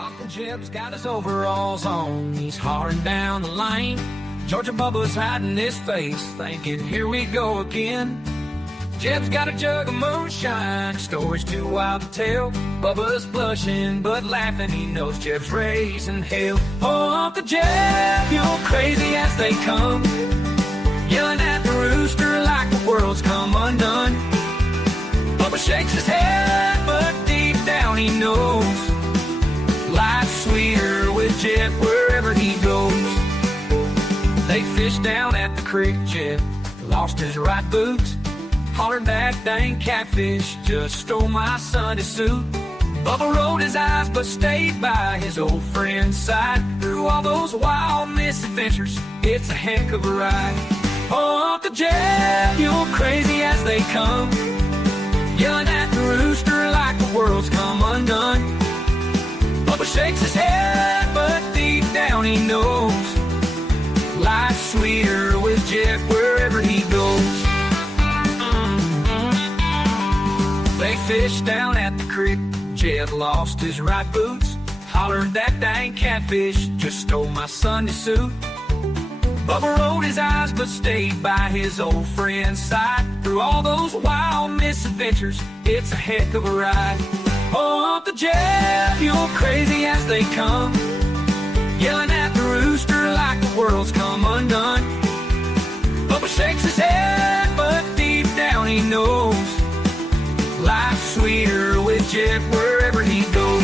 Uncle Jeb's got his overalls on, he's hollering down the lane. Georgia Bubba's hiding his face, thinking, here we go again. Jeb's got a jug of moonshine, stories too wild to tell. Bubba's blushing, but laughing, he knows Jeb's raising hell. Oh, Uncle Jeb, you're crazy as they come, yelling at the rooster like the world's come undone. Bubba shakes his head, but deep down he knows life's sweeter with Jeb wherever he goes. They fished down at the creek, Jeb lost his right boot. Hollered that dang catfish just stole my Sunday suit. Bubba rolled his eyes but stayed by his old friend's side. Through all those wild misadventures, it's a heck of a ride. Oh, Uncle Jeb, you're crazy as they come, yelling at the rooster like the world's come undone. Bubba shakes his head, but deep down he knows life's sweeter with Jeb wherever he goes. They fished down at the creek, Jeb lost his right boots. Hollered that dang catfish just stole my Sunday suit. Bubba rolled his eyes but stayed by his old friend's side. Through all those wild misadventures, it's a heck of a ride. Oh, Uncle Jeb, you're crazy as they come, yelling at the rooster like the world's come undone. Bubba shakes his head, but deep down he knows life's sweeter with Jeb wherever he goes.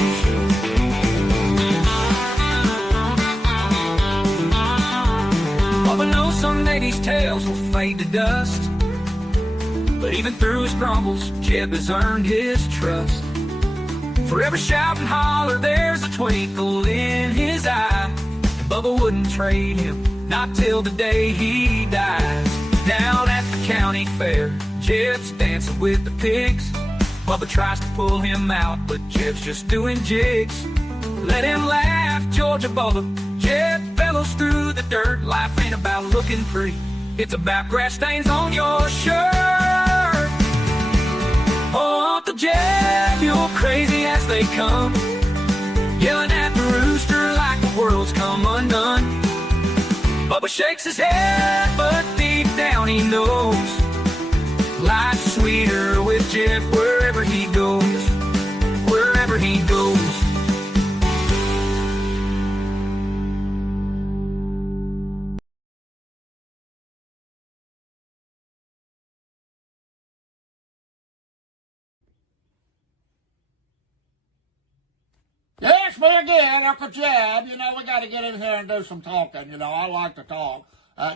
Bubba knows someday these tales will fade to dust, but even through his grumbles, Jeb has earned his trust. Forever shout and holler, there's a twinkle in his eye. Bubba wouldn't trade him, not till the day he dies. Down at the county fair, Jeb's dancing with the pigs. Bubba tries to pull him out, but Jeb's just doing jigs. Let him laugh, Georgia Bubba. Jeb bellows through the dirt. Life ain't about looking pretty, it's about grass stains on your shirt. Oh, Uncle Jeb, you're crazy as they come, yelling at the rooster like the world's come undone. Bubba shakes his head, but deep down he knows life's sweeter with Jeb wherever he goes, wherever he goes. Yes, me again, Uncle Jeb. You know, we got to get in here and do some talking. You know, I like to talk.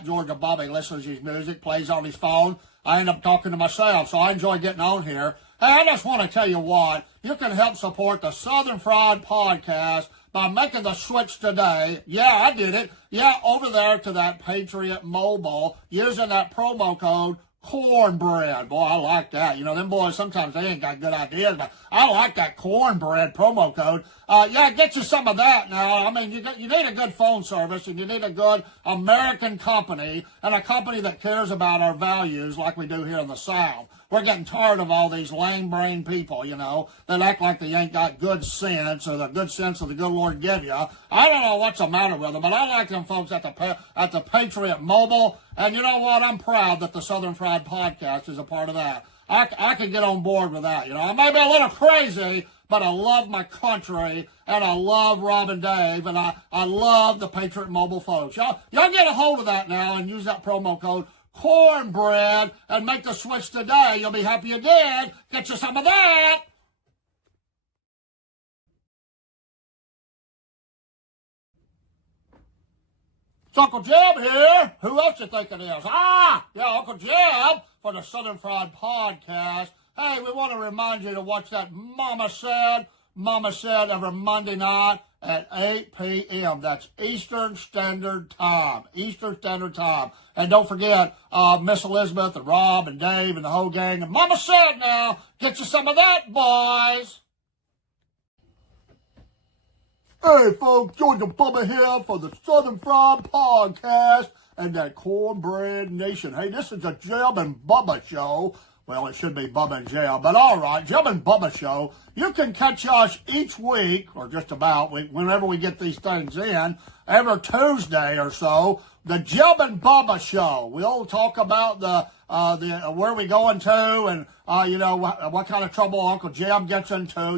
Georgia Bubba listens to his music, plays on his phone. I end up talking to myself, so I enjoy getting on here. Hey, I just want to tell you what, you can help support the Southern Fried Podcast by making the switch today. Yeah, I did it. Yeah, over there to that Patriot Mobile, using that promo code cornbread. Boy, I like that. You know, them boys, sometimes they ain't got good ideas, but I like that cornbread promo code. Yeah, get you some of that now. I mean, you need a good phone service, and you need a good American company, and a company that cares about our values like we do here in the South. We're getting tired of all these lame-brained people, you know, that act like they ain't got good sense, or the good sense that the good Lord give you. I don't know what's the matter with them, but I like them folks at the Patriot Mobile. And you know what? I'm proud that the Southern Fried Podcast is a part of that. I can get on board with that. You know, I may be a little crazy, but I love my country, and I love Rob and Dave, and I love the Patriot Mobile folks. Y'all get a hold of that now and use that promo code cornbread and make the switch today. You'll be happy you did. Get you some of that. It's Uncle Jeb here. Who else you think it is? Yeah, Uncle Jeb for the Southern Fried Podcast. Hey, we want to remind you to watch that Mama Said every Monday night at 8 p.m. That's Eastern Standard Time. And don't forget, Miss Elizabeth and Rob and Dave and the whole gang. And Mama Said now, get you some of that, boys. Hey, folks, Georgia Bubba here for the Southern Fried Podcast and that Cornbread Nation. Hey, this is the Jeb and Bubba Show Well, it should be Bubba and Jeb, but all right, Jeb and Bubba Show. You can catch us each week, or just about, whenever we get these things in, every Tuesday or so, the Jeb and Bubba Show. We'll talk about the where we going to, and what kind of trouble Uncle Jeb gets into.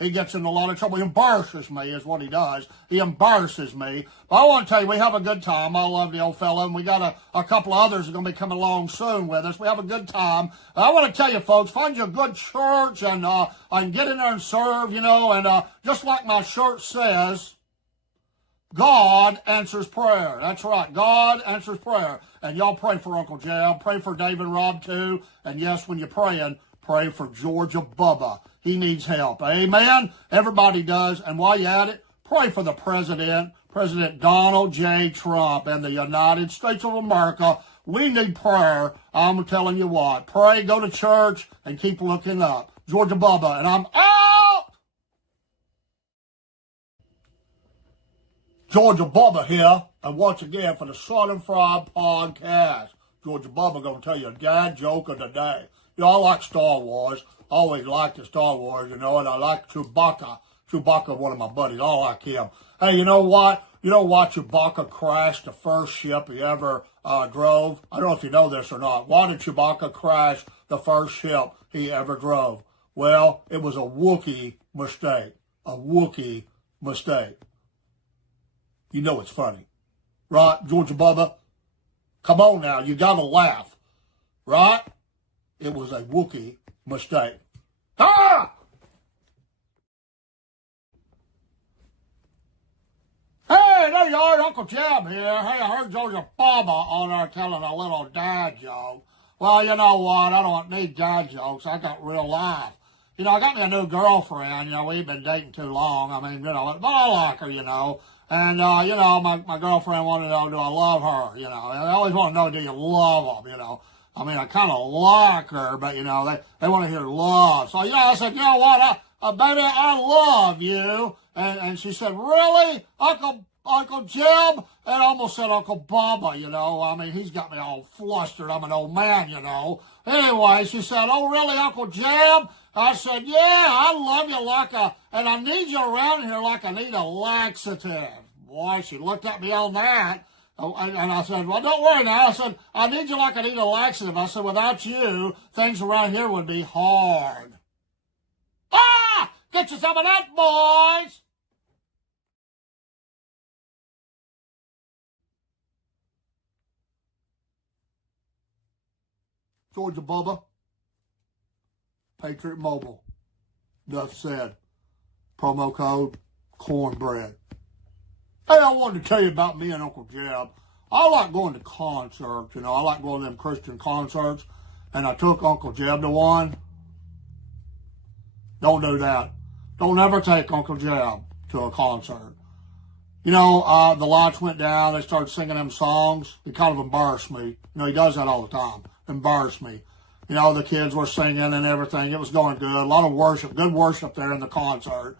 He gets in a lot of trouble. He embarrasses me, is what he does. He embarrasses me. But I want to tell you, we have a good time. I love the old fella, and we got a couple of others that are going to be coming along soon with us. We have a good time. I want to tell you, folks, find you a good church and get in there and serve. And just like my shirt says, God answers prayer. That's right. God answers prayer. And y'all pray for Uncle Jeb. Pray for Dave and Rob, too. And yes, when you're praying, pray for Georgia Bubba. He needs help. Amen? Everybody does. And while you're at it, pray for the president, President Donald J. Trump, and the United States of America. We need prayer. I'm telling you what. Pray, go to church, and keep looking up. Georgia Bubba, and I'm out! Georgia Bubba here, and once again for the Son and Fry podcast. Georgia Bubba gonna tell you a dad joke of the day. I like Star Wars. I always liked the Star Wars, and I like Chewbacca. Chewbacca, one of my buddies. I like him. Hey, you know what? You know why Chewbacca crashed the first ship he ever drove? I don't know if you know this or not. Why did Chewbacca crash the first ship he ever drove? Well, it was a Wookiee mistake. A Wookiee mistake. You know it's funny. Right, Georgia Bubba? Come on now, you gotta laugh. Right? It was a Wookiee mistake. Ah! Hey, there you are, Uncle Jeb here. Hey, I heard Georgia Bubba on there telling a little dad joke. Well, you know what? I don't need dad jokes. I got real life. I got me a new girlfriend. We've been dating too long. I mean, but I like her, And, my girlfriend wanted to know, do I love her? And I always want to know, do you love them? I mean, I kind of like her, but, they want to hear love. So, I said, you know what, baby, I love you. And she said, really? Uncle Jeb? And I almost said Uncle Bubba, I mean, he's got me all flustered. I'm an old man, Anyway, she said, oh, really, Uncle Jeb? I said, yeah, I love you and I need you around here like I need a laxative. Boy, she looked at me on that. And I said, well, don't worry now. I said, I need you like I need a laxative. I said, without you, things around here would be hard. Ah! Get you some of that, boys! Georgia Bubba, Patriot Mobile. Enough said. Promo code cornbread. Hey, I wanted to tell you about me and Uncle Jeb. I like going to concerts, I like going to them Christian concerts. And I took Uncle Jeb to one. Don't do that. Don't ever take Uncle Jeb to a concert. The lights went down. They started singing them songs. It kind of embarrassed me. He does that all the time. Embarrassed me. The kids were singing and everything. It was going good. A lot of worship, good worship there in the concert.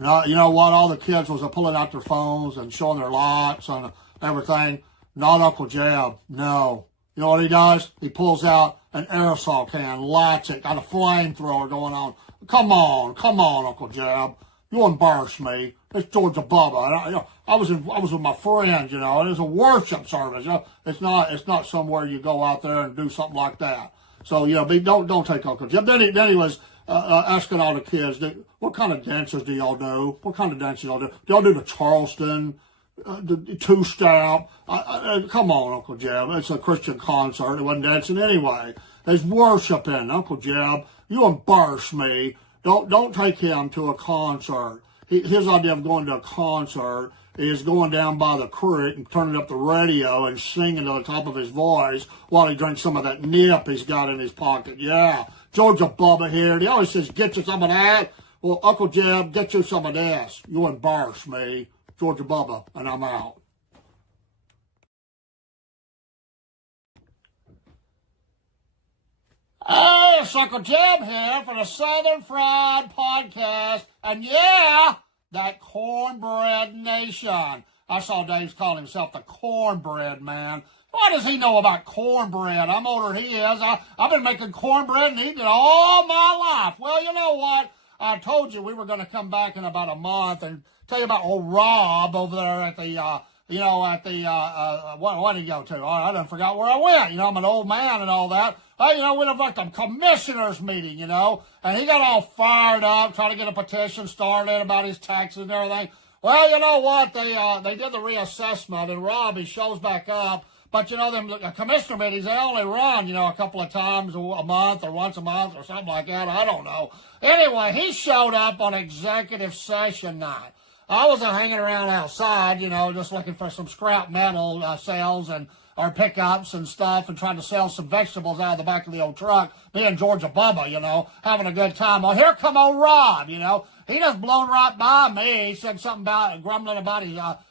You know what? All the kids was pulling out their phones and showing their lights and everything. Not Uncle Jeb. No. You know what he does? He pulls out an aerosol can, lights it, got a flamethrower going on. Come on, Uncle Jeb. You embarrass me. It's Georgia Bubba. I was with my friends, and it was a worship service. It's not somewhere you go out there and do something like that. So don't take Uncle Jeb. Then he was asking all the kids, what kind of dances do y'all do? What kind of dances y'all do? Do y'all do the Charleston, the two-step? Come on, Uncle Jeb. It's a Christian concert. It wasn't dancing anyway. There's worshiping, Uncle Jeb. You embarrass me. Don't take him to a concert. His idea of going to a concert is going down by the creek and turning up the radio and singing to the top of his voice while he drinks some of that nip he's got in his pocket. Yeah, Georgia Bubba here. He always says, get you some of that. Well, Uncle Jeb, get you some of this. You embarrass me. Georgia Bubba, and I'm out. Hey, it's Uncle Jeb here for the Southern Fried Podcast. And yeah, that cornbread nation. I saw Dave's calling himself the cornbread man. What does he know about cornbread? I'm older than he is. I've been making cornbread and eating it all my life. Well, you know what? I told you we were going to come back in about a month and tell you about old Rob over there at the, what did he go to? Oh, I done forgot where I went. You know, I'm an old man and all that. Hey, you know, we went to a commissioners meeting, you know, and he got all fired up trying to get a petition started about his taxes and everything. Well, you know what? They did the reassessment, and Rob, he shows back up. But, you know, them commissioner meetings, they only run, you know, a couple of times a month or once a month or something like that. I don't know. Anyway, he showed up on executive session night. I was hanging around outside, you know, just looking for some scrap metal sales and or pickups and stuff and trying to sell some vegetables out of the back of the old truck. Me and Jeb Bubba, you know, having a good time. Well, here come old Rob, you know. He just blown right by me. He said something about grumbling about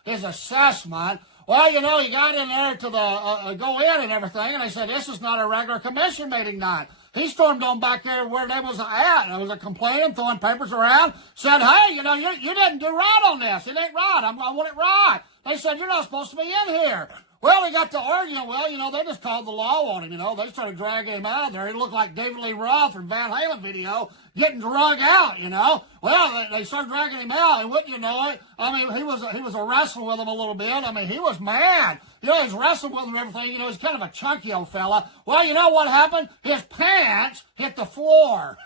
his assessment. Well, you know, he got in there to the go in and everything, and they said, this is not a regular commission meeting night. He stormed on back there where they was at, and there was a complaining, throwing papers around, said, hey, you know, you didn't do right on this. It ain't right. I want it right. They said, you're not supposed to be in here. Well, he got to arguing. Well, you know, they just called the law on him, you know. They started dragging him out of there. He looked like David Lee Roth from Van Halen video getting drug out, you know. Well, they started dragging him out, and wouldn't you know it, I mean, he was wrestling with them a little bit. I mean, he was mad. You know, he's wrestling with them and everything. You know, he's kind of a chunky old fella. Well, you know what happened? His pants hit the floor.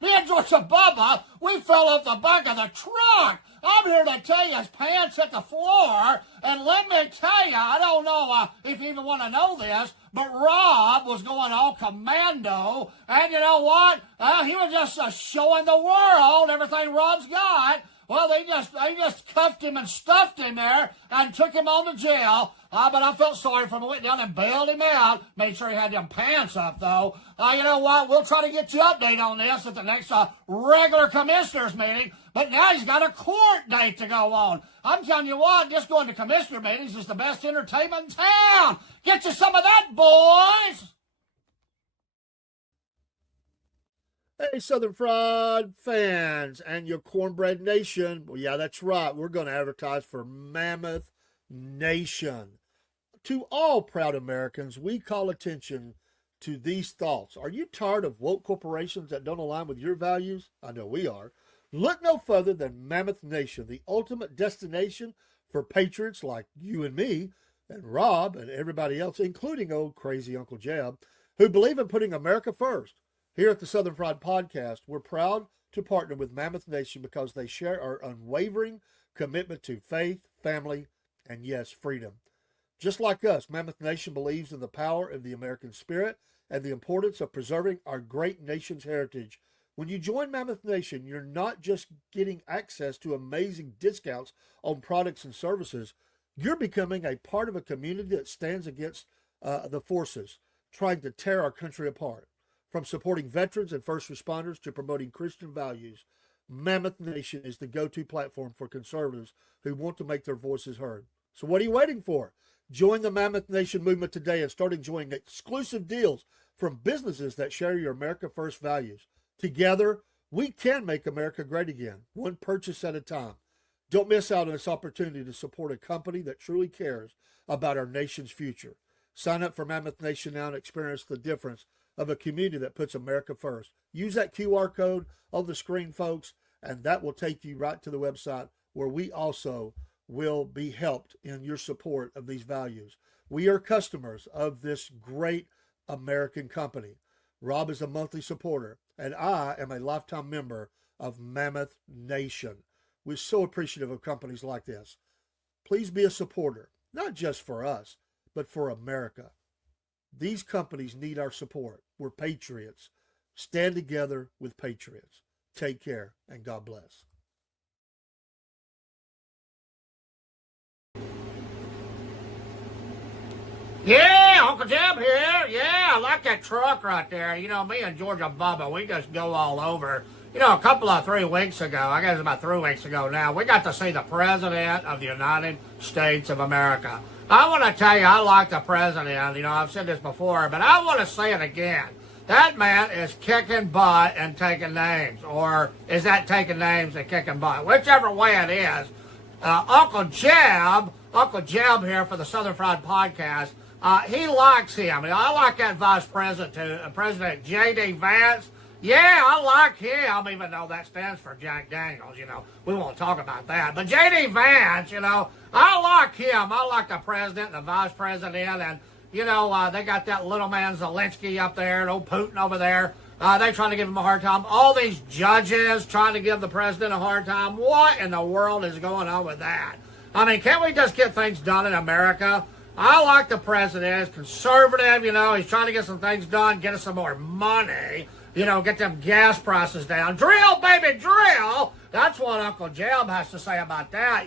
Me and Jeb Bubba, we fell off the back of the truck. I'm here to tell you his pants hit the floor, and let me tell you, I don't know if you even want to know this, but Rob was going all commando, and you know what? He was just showing the world everything Rob's got. Well, they just cuffed him and stuffed him there and took him on to jail. But I felt sorry for him. I went down and bailed him out. Made sure he had them pants up, though. You know what? We'll try to get you update on this at the next regular commissioners meeting. But now he's got a court date to go on. I'm telling you what, just going to commissioner meetings is the best entertainment in town. Get you some of that, boys. Hey, Southern Fried fans and your Cornbread Nation. Well, yeah, that's right. We're going to advertise for Mammoth Nation. To all proud Americans, we call attention to these thoughts. Are you tired of woke corporations that don't align with your values? I know we are. Look no further than Mammoth Nation, the ultimate destination for patriots like you and me and Rob and everybody else, including old crazy Uncle Jeb, who believe in putting America first. Here at the Southern Fried Podcast, we're proud to partner with Mammoth Nation because they share our unwavering commitment to faith, family, and yes, freedom. Just like us, Mammoth Nation believes in the power of the American spirit and the importance of preserving our great nation's heritage. When you join Mammoth Nation, you're not just getting access to amazing discounts on products and services. You're becoming a part of a community that stands against the forces trying to tear our country apart. From supporting veterans and first responders to promoting Christian values, Mammoth Nation is the go-to platform for conservatives who want to make their voices heard. So what are you waiting for? Join the Mammoth Nation movement today and start enjoying exclusive deals from businesses that share your America First values. Together, we can make America great again, one purchase at a time. Don't miss out on this opportunity to support a company that truly cares about our nation's future. Sign up for Mammoth Nation now and experience the difference of a community that puts America first. Use that QR code on the screen, folks, and that will take you right to the website where we also will be helped in your support of these values. We are customers of this great American company. Rob is a monthly supporter, and I am a lifetime member of Mammoth Nation. We're so appreciative of companies like this. Please be a supporter, not just for us, but for America. These companies need our support. We're patriots. Stand together with patriots. Take care, and God bless. Yeah, Uncle Jeb here. Yeah, I like that truck right there. You know, me and Jeb Bubba, we just go all over. You know, a couple of 3 weeks ago, I guess about 3 weeks ago now, we got to see the President of the United States of America. I want to tell you, I like the President. You know, I've said this before, but I want to say it again. That man is kicking butt and taking names. Or is that taking names and kicking butt? Whichever way it is. Uncle Jeb here for the Southern Fried Podcast, he likes him. I like that vice president too, President J.D. Vance. Yeah, I like him, even though that stands for Jack Daniels, We won't talk about that. But J.D. Vance, I like him. I like the president and the vice president, and, they got that little man Zelensky up there, and old Putin over there. They're trying to give him a hard time. All these judges trying to give the president a hard time. What in the world is going on with that? I mean, can't we just get things done in America? I like the president. He's conservative, He's trying to get some things done, get us some more money. Get them gas prices down. Drill, baby, drill. That's what Uncle Jeb has to say about that,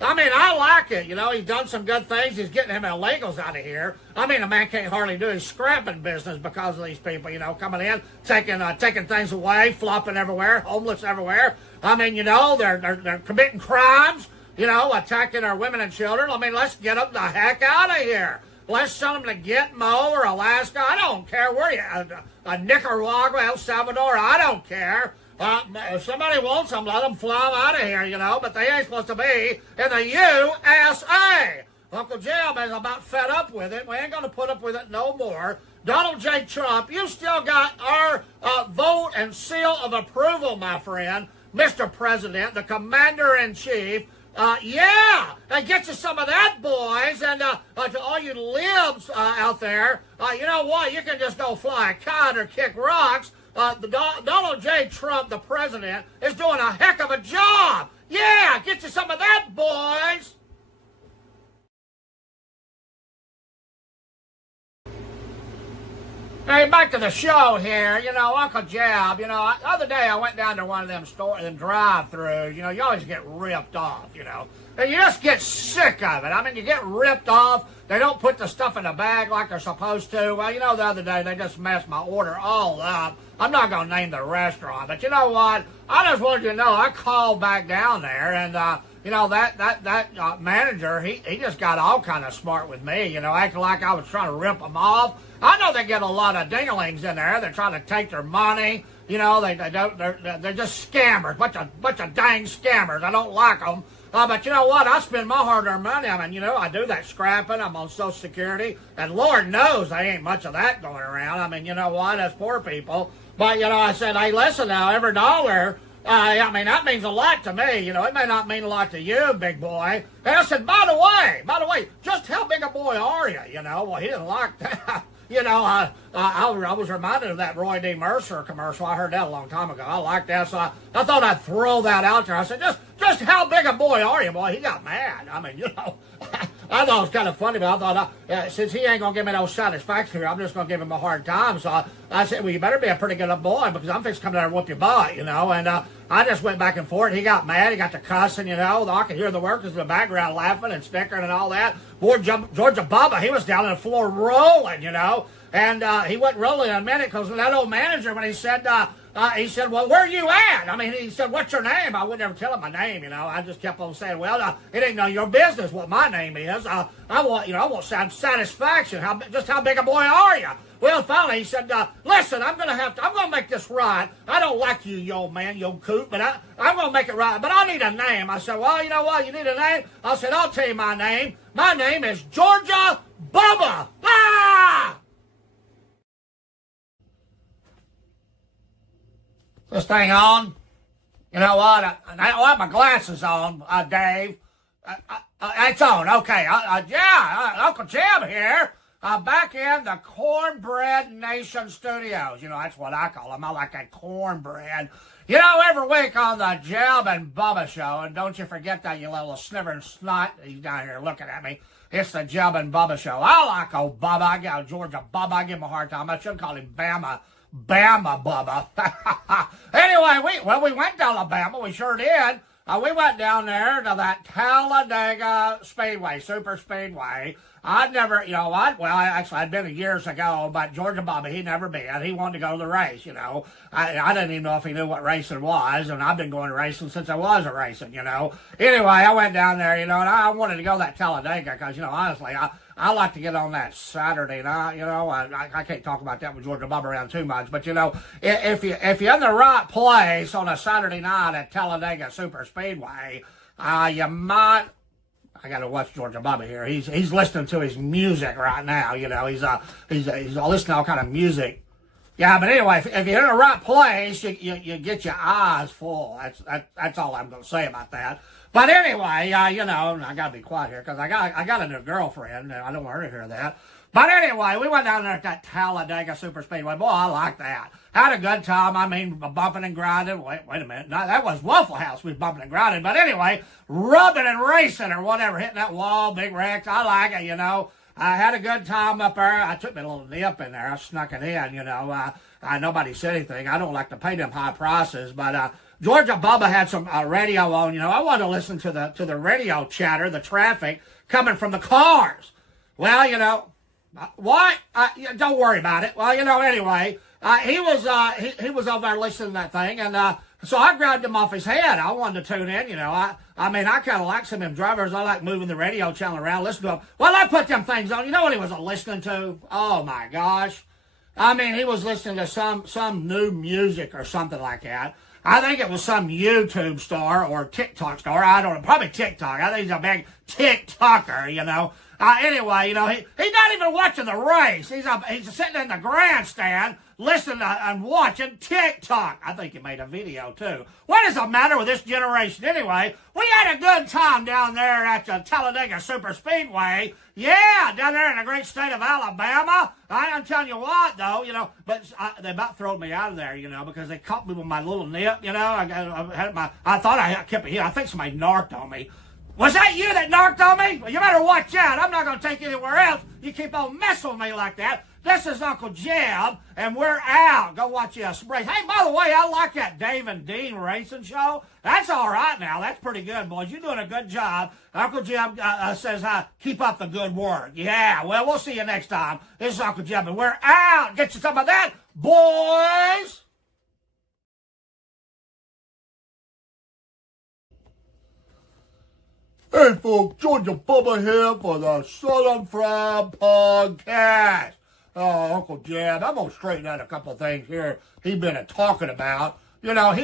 I mean, I like it. He's done some good things. He's getting him illegals out of here. I mean, a man can't hardly do his scrapping business because of these people, coming in, taking things away, flopping everywhere, homeless everywhere. I mean, they're committing crimes, attacking our women and children. I mean, let's get them the heck out of here. Let's send them to Gitmo or Alaska. I don't care where you Nicaragua, El Salvador. I don't care. If somebody wants them, let them fly them out of here, But they ain't supposed to be in the USA. Uncle Jeb is about fed up with it. We ain't going to put up with it no more. Donald J. Trump, you still got our vote and seal of approval, my friend, Mr. President, the Commander-in-Chief. And get you some of that, boys, and to all you libs out there, you know what, you can just go fly a kite or kick rocks. Donald J. Trump, the president, is doing a heck of a job. Yeah, get you some of that, boys. Hey, back to the show here. Uncle Jeb, the other day I went down to one of them drive-thrus. You always get ripped off, And you just get sick of it. I mean, you get ripped off. They don't put the stuff in the bag like they're supposed to. Well, the other day they just messed my order all up. I'm not going to name the restaurant, but you know what? I just wanted you to know I called back down there, and that manager, he just got all kind of smart with me, acting like I was trying to rip them off. I know they get a lot of dinglings in there. They're trying to take their money. They're just scammers, bunch of dang scammers. I don't like them. But you know what? I spend my hard-earned money. I mean, I do that scrapping. I'm on Social Security. And Lord knows there ain't much of that going around. I mean, you know what? That's poor people. But, I said, hey, listen now, every dollar, that means a lot to me. It may not mean a lot to you, big boy. And I said, by the way, just how big a boy are you? Well, he didn't like that. I was reminded of that Roy D. Mercer commercial. I heard that a long time ago. I like that, so I thought I'd throw that out there. I said, just how big a boy are you? Boy, he got mad. I mean, I thought it was kind of funny, but I thought, since he ain't going to give me no satisfaction here, I'm just going to give him a hard time. So I said, well, you better be a pretty good boy because I'm fixing to come down and whoop your butt, And I just went back and forth. He got mad. He got to cussing, I could hear the workers in the background laughing and snickering and all that. Boy, Georgia Bubba, he was down on the floor rolling, And he wasn't rolling in a minute because that old manager, when he said, well, where are you at? I mean, he said, what's your name? I wouldn't ever tell him my name, I just kept on saying, well, it ain't none of your business what my name is. I want some satisfaction. Just how big a boy are you? Well, finally, he said, listen, I'm going to make this right. I don't like you, old man, you old coot, but I'm going to make it right. But I need a name. I said, well, you know what? You need a name? I said, I'll tell you my name. My name is Georgia Bubba. Ah! This thing on? You know what? I don't have my glasses on, Dave. It's on. Okay. Uncle Jeb here. Back in the Cornbread Nation studios. That's what I call them. I like that cornbread. Every week on the Jeb and Bubba show, and don't you forget that, you little snivering snot. He's down here looking at me. It's the Jeb and Bubba show. I like old Bubba. I got Georgia Bubba. I give him a hard time. I should call him Bama Bubba. Anyway, we went to Alabama. We sure did. We went down there to that Talladega Speedway, Super Speedway. I'd never, I'd been years ago, but Georgia Bubba, he'd never been. He wanted to go to the race, I didn't even know if he knew what racing was, and I've been going to racing since I was a racing, Anyway, I went down there, and I wanted to go to that Talladega because, honestly, I like to get on that Saturday night, I can't talk about that with Georgia Bubba around too much, but, if you're in the right place on a Saturday night at Talladega Super Speedway, you might I got to watch Georgia Bubba here. He's listening to his music right now. You know, he's listening to all kind of music. Yeah, but anyway, if you're in the right place, you get your eyes full. That's all I'm going to say about that. But anyway, you know, I got to be quiet here because I got a new girlfriend, and I don't want her to hear that. But anyway, we went down there at that Talladega Super Speedway. Boy, I like that. Had a good time. I mean, bumping and grinding. Wait a minute. No, that was Waffle House. We was bumping and grinding. But anyway, rubbing and racing or whatever, hitting that wall, big wrecks. I like it, you know. I had a good time up there. I took me a little nip in there. I snuck it in, you know. Nobody said anything. I don't like to pay them high prices. But Georgia Bubba had some radio on, you know. I wanted to listen to the radio chatter, the traffic coming from the cars. Well, you know. What? Don't worry about it. Well, you know, anyway, he was over there listening to that thing, and so I grabbed him off his head. I wanted to tune in, you know. I mean, I kind of like some of them drivers. I like moving the radio channel around, listening to them. Well, I put them things on. You know what he was listening to? Oh my gosh! I mean, he was listening to some new music or something like that. I think it was some YouTube star or TikTok star. I don't know, probably TikTok. I think he's a big TikToker, you know. Anyway, you know, he's not even watching the race. He's sitting in the grandstand listening and watching TikTok. I think he made a video, too. What is the matter with this generation anyway? We had a good time down there at the Talladega Super Speedway. Yeah, down there in the great state of Alabama. I'm telling you what, though, you know, but they about threw me out of there, you know, because they caught me with my little nip, you know. I thought I kept it here. I think somebody narked on me. Was that you that narked on me? Well, you better watch out. I'm not going to take you anywhere else. You keep on messing with me like that. This is Uncle Jeb, and we're out. Go watch us race. Hey, by the way, I like that Dave and Dean racing show. That's all right now. That's pretty good, boys. You're doing a good job. Uncle Jeb says, keep up the good work. Yeah, well, we'll see you next time. This is Uncle Jeb, and we're out. Get you some of that, boys. Hey folks, Georgia Bubba here for the Southern Fried Podcast. Uncle Jeb, I'm going to straighten out a couple of things here he's been talking about. You know,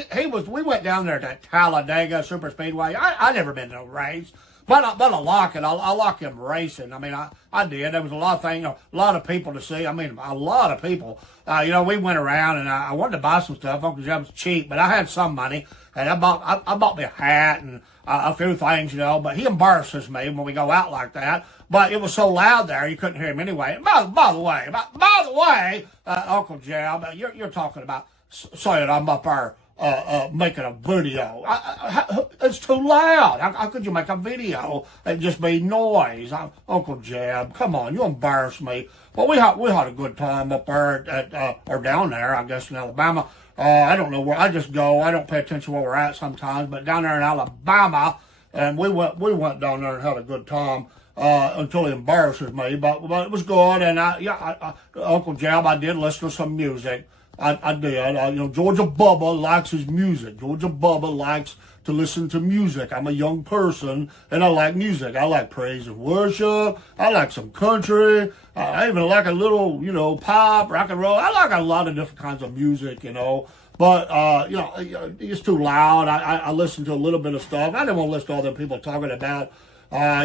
we went down there to Talladega Super Speedway. I never been to a race, but I like it. I like him racing. I mean, I did. There was a lot of things, a lot of people to see. I mean, a lot of people. You know, we went around and I wanted to buy some stuff. Uncle Jeb's cheap, but I had some money, and I bought me a hat and a few things, you know, but he embarrasses me when we go out like that. But it was so loud there, you couldn't hear him anyway. By the way, Uncle Jeb, you're talking about saying I'm up there making a video. It's too loud. How could you make a video and just be noise? Uncle Jeb, come on, you embarrass me. Well, we had a good time up there or down there, I guess, in Alabama. I don't know where. I just go. I don't pay attention where we're at sometimes. But down there in Alabama, and we went down there and had a good time until he embarrasses me. But it was good. And Uncle Jeb, I did listen to some music. I did. You know, Georgia Bubba likes his music. Georgia Bubba likes to listen to music. I'm a young person, and I like music. I like praise and worship. I like some country. I even like a little, you know, pop, rock and roll. I like a lot of different kinds of music, you know. But, you know, it's too loud. I listen to a little bit of stuff. I didn't want to listen to all the people talking about,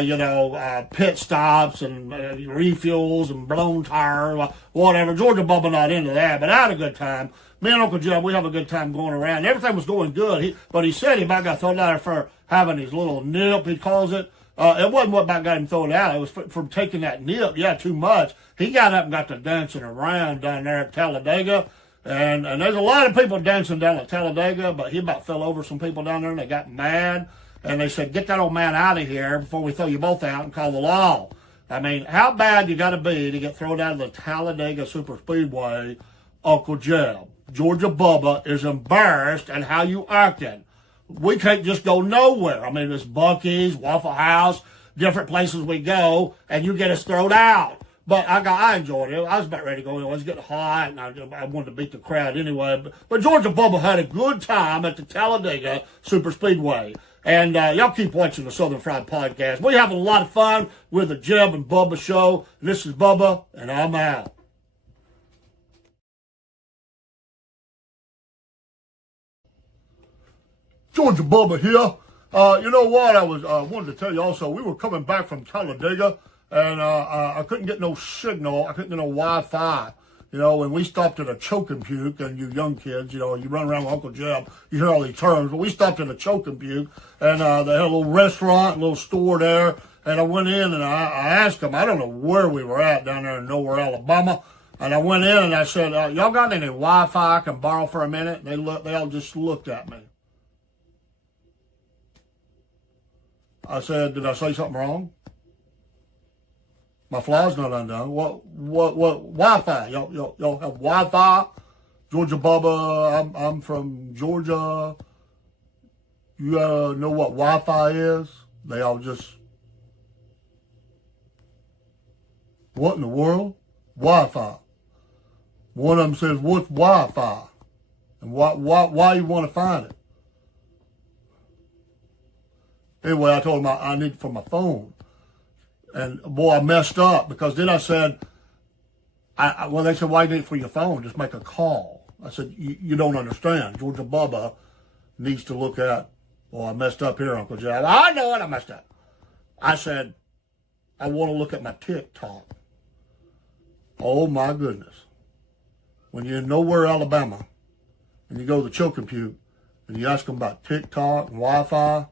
you know, pit stops and refuels and blown tires, whatever. Georgia Bubba not into that, but I had a good time. Me and Uncle Jeb, we have a good time going around. Everything was going good, but he said he about got thrown out for having his little nip, he calls it. It wasn't what about got him thrown out. It was from taking that nip, too much. He got up and got to dancing around down there at Talladega. And there's a lot of people dancing down at Talladega, but he about fell over some people down there, and they got mad. And they said, get that old man out of here before we throw you both out and call the law. I mean, how bad you got to be to get thrown out of the Talladega Super Speedway, Uncle Jeb? Georgia Bubba is embarrassed at how you acted. We can't just go nowhere. I mean, it's Buc-ee's, Waffle House, different places we go, and you get us thrown out. But I enjoyed it. I was about ready to go. It was getting hot, and I wanted to beat the crowd anyway. But Georgia Bubba had a good time at the Talladega Super Speedway. And y'all keep watching the Southern Fried Podcast. We have a lot of fun with the Jeb and Bubba show. And this is Bubba, and I'm out. Georgia Bubba here. You know what? I was wanted to tell you also. We were coming back from Talladega, and I couldn't get no signal. I couldn't get no Wi-Fi. You know, when we stopped at a choke and puke, and you young kids, you know, you run around with Uncle Jeb, you hear all these terms, but we stopped at a choke and puke, and they had a little restaurant, a little store there, and I went in and I asked them, I don't know where we were at down there in nowhere, Alabama, and I went in and I said, y'all got any Wi-Fi I can borrow for a minute? And they all just looked at me. I said, did I say something wrong? My fly's not undone. What Wi-Fi? Y'all have Wi-Fi? Georgia Bubba, I'm from Georgia. You know what Wi-Fi is? They all just, what in the world? Wi-Fi. One of them says, what's Wi-Fi? And why you want to find it? Anyway, I told them I need it for my phone. And boy, I messed up because then I said, well, they said, why do you need it for your phone? Just make a call. I said, you don't understand. Georgia Bubba needs to look at, well, I messed up here, Uncle Jeb. I know it, I messed up. I said, I want to look at my TikTok. Oh, my goodness. When you're in nowhere, Alabama, and you go to the choke and puke, and you ask them about TikTok and Wi-Fi,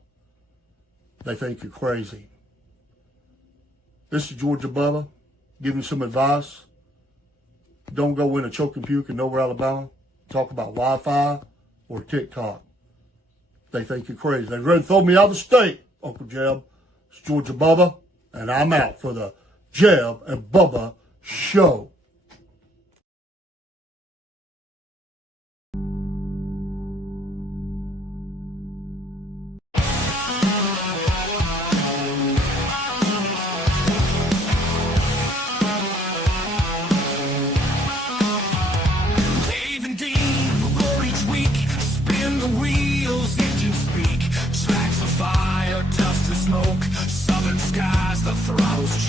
they think you're crazy. This is Georgia Bubba giving you some advice. Don't go in a choke and puke in nowhere, Alabama. Talk about Wi-Fi or TikTok. They think you're crazy. They'd rather throw me out of the state, Uncle Jeb. It's Georgia Bubba, and I'm out for the Jeb and Bubba Show.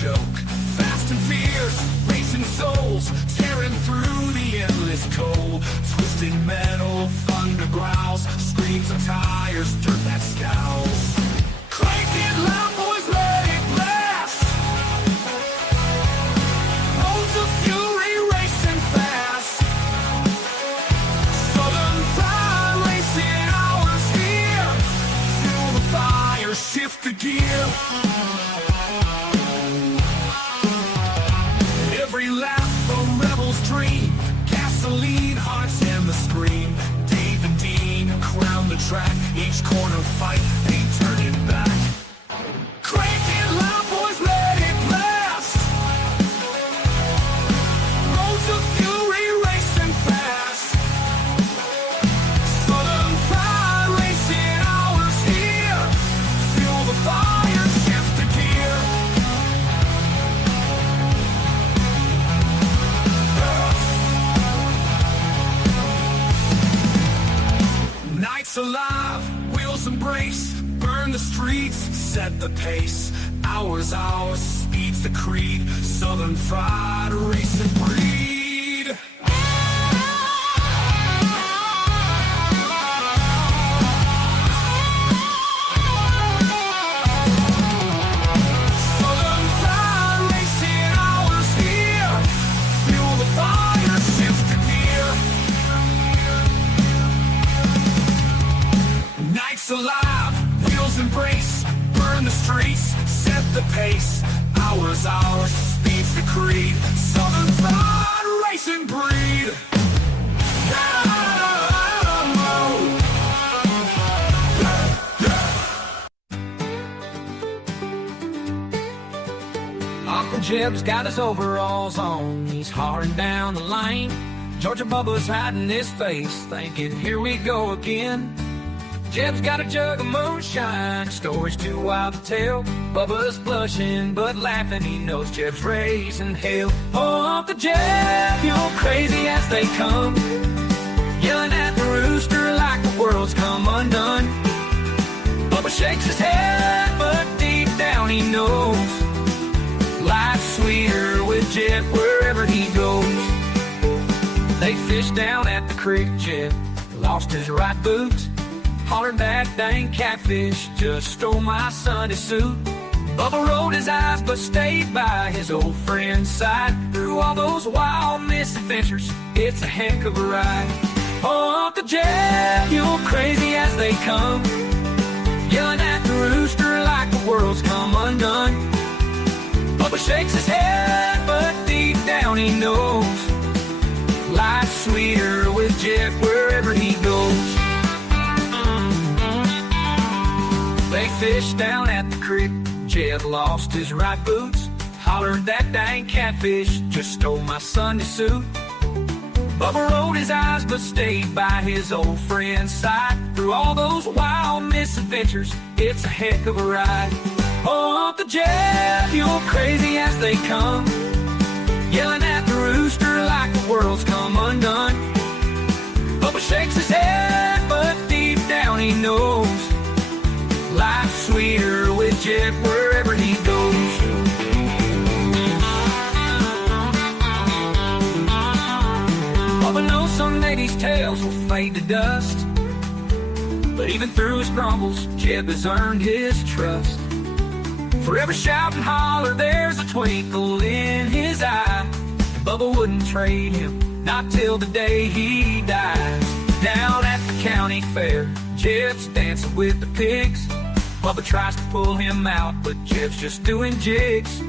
Choke, fast and fierce, racing souls, tearing through the endless cold. Twisted metal, thunder growls, screams of tires, dirt that scowls. Crank it loud, boys, let it blast. Modes of fury racing fast. Southern pride racing hours here. Fuel the fire, shift the gear. Every lap a rebel's dream, gasoline, hearts and the scream. Dave and Dean crown the track, each corner fight, ain't turning back. Crank it loud, boys, let it blast. Roads of fury racing fast. Southern pride racing hours here. Fuel the fire, shift the gear. Nights alive, wheels embrace, burn the streets, set the pace. Hours, speed's the creed. Southern fried, racing breed. Southern fried, racing hours here. Fuel the fire, shift the gear. Nights alive, wheels embrace, burn the streets, set the pace. Hours, speed's the creed. Southern fried racing breed. Uncle Jeb's got his overalls on, he's hauling down the lane. Georgia Bubba's hiding his face, thinking, here we go again. Jeb's got a jug of moonshine, stories too wild to tell. Bubba's blushing but laughing, he knows Jeb's raising hell. Oh, Uncle Jeb, you're crazy as they come, yelling at the rooster like the world's come undone. Bubba shakes his head, but deep down he knows life's sweeter with Jeb wherever he goes. They fished down at the creek, Jeb lost his right boot. Hollered that dang catfish just stole my Sunday suit. Bubba rolled his eyes but stayed by his old friend's side. Through all those wild misadventures, it's a heck of a ride. Oh, Uncle Jeb, you're crazy as they come, yelling at the rooster like the world's come undone. Bubba shakes his head, but deep down he knows life's sweeter with Jeb wherever he goes. They fished down at the creek, Jeb lost his right boots. Hollered that dang catfish just stole my Sunday suit. Bubba rolled his eyes but stayed by his old friend's side. Through all those wild misadventures, it's a heck of a ride. Oh, Uncle Jeb, you're crazy as they come, yelling at the rooster like the world's come undone. Bubba shakes his head, but deep down he knows life's sweeter with Jeb wherever he goes. Bubba knows someday these tales will fade to dust, but even through his grumbles, Jeb has earned his trust. Forever shout and holler, there's a twinkle in his eye, and Bubba wouldn't trade him, not till the day he dies. Down at the county fair, Jeb's dancing with the pigs. Bubba tries to pull him out, but Jeb's just doing jigs.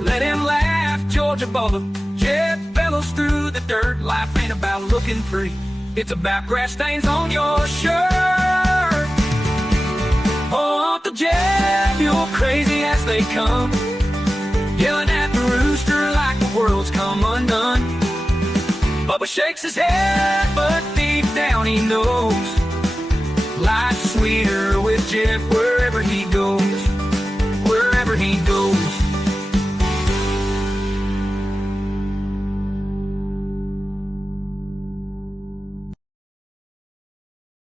Let him laugh, Georgia Bubba. Jeb bellows through the dirt. Life ain't about looking pretty, it's about grass stains on your shirt. Oh, Uncle Jeb, you're crazy as they come, yelling at the rooster like the world's come undone. Bubba shakes his head, but deep down he knows